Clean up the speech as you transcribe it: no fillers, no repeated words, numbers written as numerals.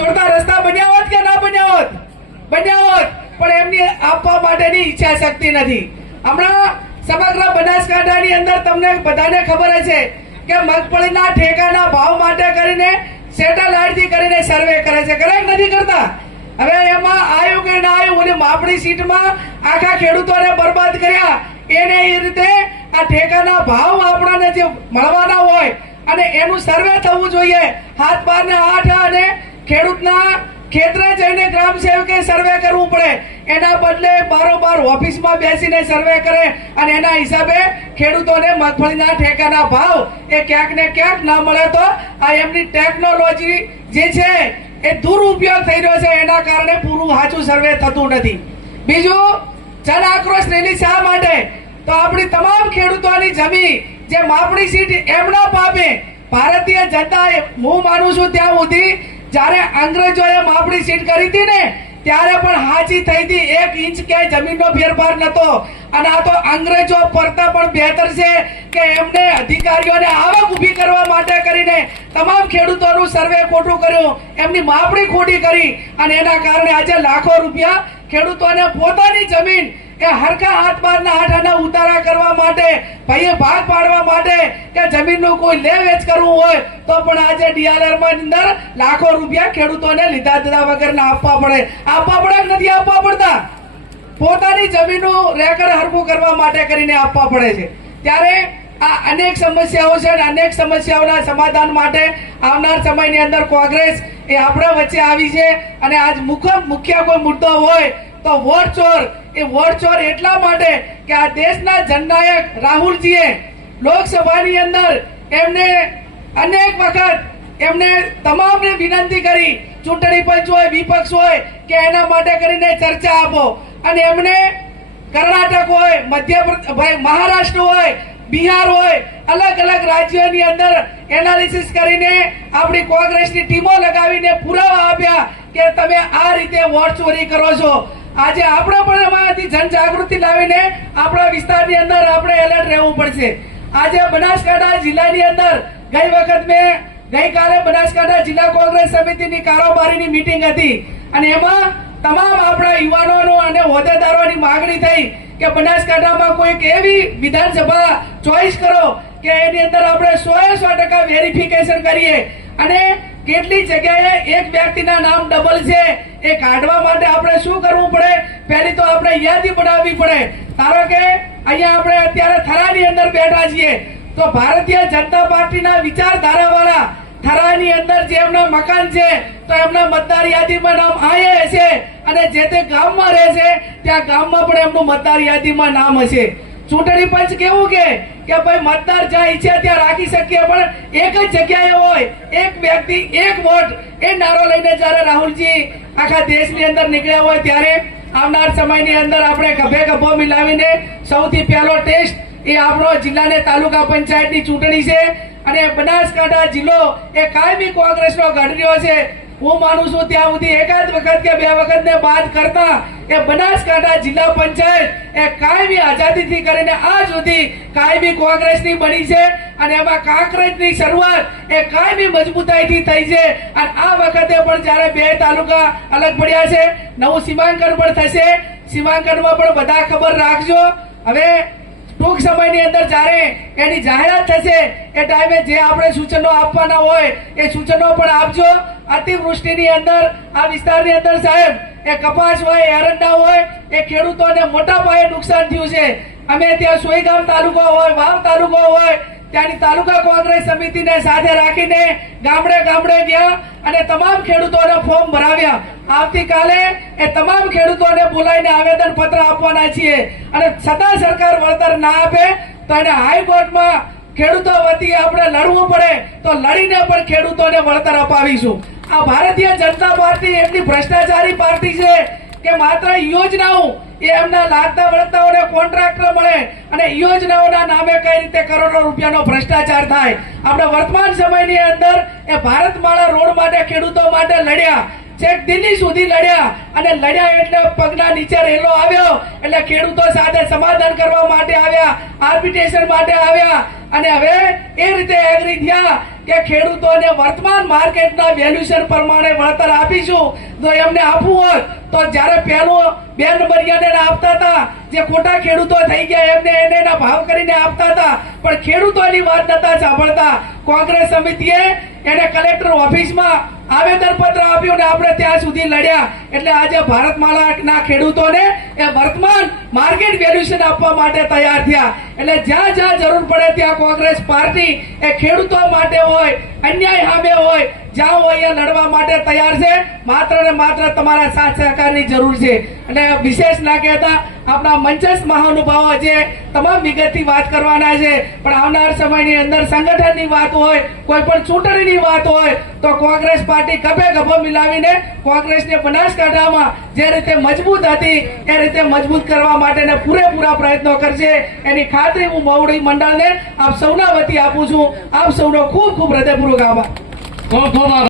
જોડતા રસ્તા બન્યા હોત કે ના બન્યા હોત? બન્યા હોત, પણ એમની આપવા માટેની ઈચ્છા શક્તિ નથી. હમણાં સમગ્ર બનાસકાંઠાની અંદર તમને બધાને ખબર છે કે મગફળીના ઠેકાના ભાવ માટે કરીને સેટેલાઇટથી કરીને સર્વે કરે છે, કરે કે નથી કરતા? હવે એમાં આવ્યું કે ના આવ્યું, ઓલી માપણી સીટમાં આખા ખેડૂતોને બરબાદ કર્યા. એને એ રીતે આ ઠેકાના ભાવ આપણાને જે મળવાના હોય અને એનું સર્વે થવું જોઈએ. 7, 12 ને 8 અને ખેડૂતના ખેતરે જઈને ગ્રામ સેવકે સર્વે કરવું પડે. એના બદલે બારોબાર ઓફિસમાં બેસીને સર્વે કરે અને એના હિસાબે ખેડૂતોને મગફળીના ઠેકાના ભાવ એ ક્યાંક ને ક્યાંક ના મળે તો આ એમની ટેકનોલોજી જે છે એ દુરુપયોગ થઈ રહ્યો છે. એના કારણે પૂરું સાચું સર્વે થતું નથી. બીજું, જન આક્રોશ રેલી શા માટે? તો આપણી તમામ ખેડૂતોની જમીન જે માપણી સીટ એમના પાપે ભારતીય જનતા, હું માનું છું ત્યાં સુધી જ્યારે અંગ્રેજોએ માપણી સીટ કરી હતી ને ત્યારે પણ હાચી થઈ હતી. 1 ઇંચ ક્યાંય જમીનનો ફેરફાર નતો. અને આ તો અંગ્રેજો પરતા પણ બહેતર છે કે એમને અધિકારીઓને આવક ઊભી કરવા માટે કરીને તમામ ખેડૂતોનું સર્વે ખોટું કર્યું, એમની માપણી ખોટી કરી અને એના કારણે આજે લાખો રૂપિયા ખેડૂતોને પોતાની જમીન એ હરખા 7, 12 ના 8 આના ઉતારા કરવા માટે, ભાઈએ ભાગ પાડવા માટે કે જમીનનું કોઈ લે વેચ કરવું હોય તો પણ આજે ડીઆરઆરમાં અંદર લાખો રૂપિયા ખેડૂતોને લીધા દીધા વગર આપવા પડે. આપવા પડે કે નથી આપવા પડતા? પોતાની જમીનનું રેકર્ડ હરખું કરવા માટે કરીને આપવા પડે છે. ત્યારે આ અનેક સમસ્યાઓ છે અને અનેક સમસ્યાઓના સમાધાન માટે આવનાર સમયની અંદર કોંગ્રેસ એ આપણા વચ્ચે આવી છે. અને આજ મુખ્ય કોઈ મુદ્દો હોય તો વોટ ચોર. એ વોટ ચોર એટલા માટે કે આ દેશના જનનાયક રાહુલજીએ લોકસભાની અંદર એમને અનેક વખત એમને તમામને વિનંતી કરી, ચૂંટણી પંચ હોય, વિપક્ષ હોય, કે એના માટે કરીને ચર્ચા આપો. અને એમને કર્ણાટક હોય, મધ્યપ્રદેશ, મહારાષ્ટ્ર હોય, બિહાર હોય, અલગ અલગ રાજ્યોની અંદર એનાલિસિસ કરીને આપણી કોંગ્રેસની ટીમો લગાવીને પુરાવા આપ્યા કે તમે આ રીતે વોટ ચોરી કરો છો. આજે આપણે પણ એમાંથી જનજાગૃતિ લાવીને આપણા વિસ્તારની અંદર આપણે એલર્ટ રહેવું પડશે. આજે બનાસકાંઠા જિલ્લાની અંદર ગઈકાલે બનાસકાંઠા જિલ્લા કોંગ્રેસ સમિતિની કારોબારીની મીટિંગ હતી અને એમાં તમામ આપણા યુવાનોનો અને હોદ્દેદારોની માંગણી થઈ કે બનાસકાંઠામાં કોઈક એવી વિધાનસભા ચોઈસ કરો કે એની અંદર આપણે 100% વેરિફિકેશન કરીએ. અને કેટલી જગ્યાએ એક વ્યક્તિના નામ ડબલ છે એ કાઢવા માટે આપણે શું કરવું પડે? પહેલી તો આપણે યાદી બનાવવી પડે. ધારો કે અહીંયા આપણે અત્યારે થરાની અંદર બેઠા છીએ તો ભારતીય જનતા પાર્ટીના વિચારધારાવાળા થરાની અંદર જે એમના મકાન છે તો એમના મતદાર યાદીમાં નામ આયે હશે અને જે તે ગામમાં રહે છે ત્યાં ગામમાં પણ એમનું મતદાર યાદીમાં નામ હશે. ચૂંટણી પંચ કેવું કે ભાઈ મતદાર જ્યાં ઈચ્છે ત્યાં રાખી શકીએ, પણ એક જ જગ્યાએ હોય, એક વ્યક્તિ એક વોટ, એ નારો લઈને જયારે રાહુલજી આખા દેશની અંદર નીકળ્યા હોય ત્યારે આવનાર સમયની અંદર આપણે ખભે ખભો મિલાવીને સૌથી પહેલો ટેસ્ટ એ આપણો જિલ્લાને તાલુકા પંચાયતની ચૂંટણી છે. અને બનાસકાંઠા જિલ્લો એ કાયમી કોંગ્રેસનો ગઢ રહ્યો છે. હું માનું છું ત્યાં સુધી એકાદ વખત કે 2 વખતને બાદ કરતા એ બનાસકાંઠા જિલ્લા પંચાયત એ કાયમી આઝાદીથી કરીને આજ સુધી કાયમી કોંગ્રેસની બની છે. અને એમાં કાંકરેજની શરૂઆત એ કાયમી મજબૂતાઈથી થઈ છે. અને આ વખતે પણ જયારે 2 તાલુકા અલગ પડ્યા છે, નવું સીમાંકન પણ થશે. સીમાંકનમાં પણ બધા ખબર રાખજો. હવે ટૂંક સમયની અંદર જયારે એની જાહેરાત થશે એ ટાઈમે જે આપણે સૂચનો આપવાના હોય એ સૂચનો પણ આપજો. અતિવૃષ્ટિની અંદર આ વિસ્તારની અંદર સાહેબ એ કપાસ હોય, એરંડા હોય, એ ખેડૂતોને મોટા પાયે નુકસાન થયું છે. અમે ત્યાં સોઈગામ તાલુકો હોય, વાવ તાલુકો હોય, ત્યાંની તાલુકા કોંગ્રેસ સમિતિને સાથે રાખીને ગામડે ગામડે ગયા અને તમામ ખેડૂતોને ફોર્મ ભરાવ્યા. આવતીકાલે એ તમામ ખેડૂતોને બોલાવીને આવેદન પત્ર આપવાના છીએ. અને છતાં સરકાર વળતર ના આપે તો એને હાઈકોર્ટમાં ખેડૂતો વતી આપણે લડવું પડે તો લડીને પણ ખેડૂતોને વળતર અપાવીશું. આ ભારતીય જનતા પાર્ટી એટલી ભ્રષ્ટાચારી પાર્ટી છે કે માત્ર યોજનાઓ એ એમના લાગતા વળગતાઓને કોન્ટ્રાક્ટર મળે અને યોજનાઓના નામે કઈ રીતે કરોડો રૂપિયાનો ભ્રષ્ટાચાર થાય. આપણે વર્તમાન સમયની અંદર એ ભારતમાળા રોડ માટે ખેડૂતો માટે લડ્યા, છેક દિલ્હી સુધી લડ્યા અને લડ્યા એટલે પગના નીચે રેલો આવ્યો એટલે ખેડૂતો સાથે સમાધાન કરવા માટે આવ્યા, આર્બિટ્રેશન માટે આવ્યા અને હવે એ રીતે એગ્રી થયા કે ખેડૂતોને વર્તમાન માર્કેટના વેલ્યુએશન પ્રમાણે વળતર આપીશું. જો એમને આપવું હોય તો જ્યારે પહેલો 2 નંબરિયાને આપતા હતા, જે ખોટા ખેડૂતો થઈ ગયા એમને એના ભાવ કરીને આપતા હતા, પણ ખેડૂતોની વાત નતા સાંભળતા. કોંગ્રેસ સમિતિએ એને કલેક્ટર ઓફિસમાં આવેદનપત્ર આપ્યું ને આપણે ત્યાં સુધી લડ્યા. એટલે આજે ભારતમાલાના ખેડૂતોને એ વર્તમાન માર્કેટ વેલ્યુએશન આપવા માટે તૈયાર થયા. એટલે જ્યાં જ્યાં જરૂર પડે ત્યાં કોંગ્રેસ પાર્ટી એ ખેડૂતો માટે હોય, અન્યાય સામે હોય, જ્યાં હોય એ લડવા માટે તૈયાર છે. માત્ર ને માત્ર તમારા સાથ સહકારની જરૂર છે. અને વિશેષ ના કહેતા આપણા મંચસ્થ મહાનુભાવો છે, તમામ વિગતથી વાત કરવાના છે. પણ આવનાર સમયની અંદર સંગઠનની વાત હોય, કોઈ પણ ચૂંટણીની વાત હોય તો કોંગ્રેસ પાર્ટી ખભે ખભો મિલાવીને કોંગ્રેસને બનાસકાંઠામાં જે રીતે મજબૂત હતી એ રીતે મજબૂત કરવા માટેના પૂરેપૂરા પ્રયત્નો કરશે. એની ખાતરી હું મહુડી મંડળને આપ સૌના વતી આપું છું. આપ સૌનો ખૂબ ખૂબ હૃદયપૂર્વક આભાર. ખૂબ ખૂબ આભાર.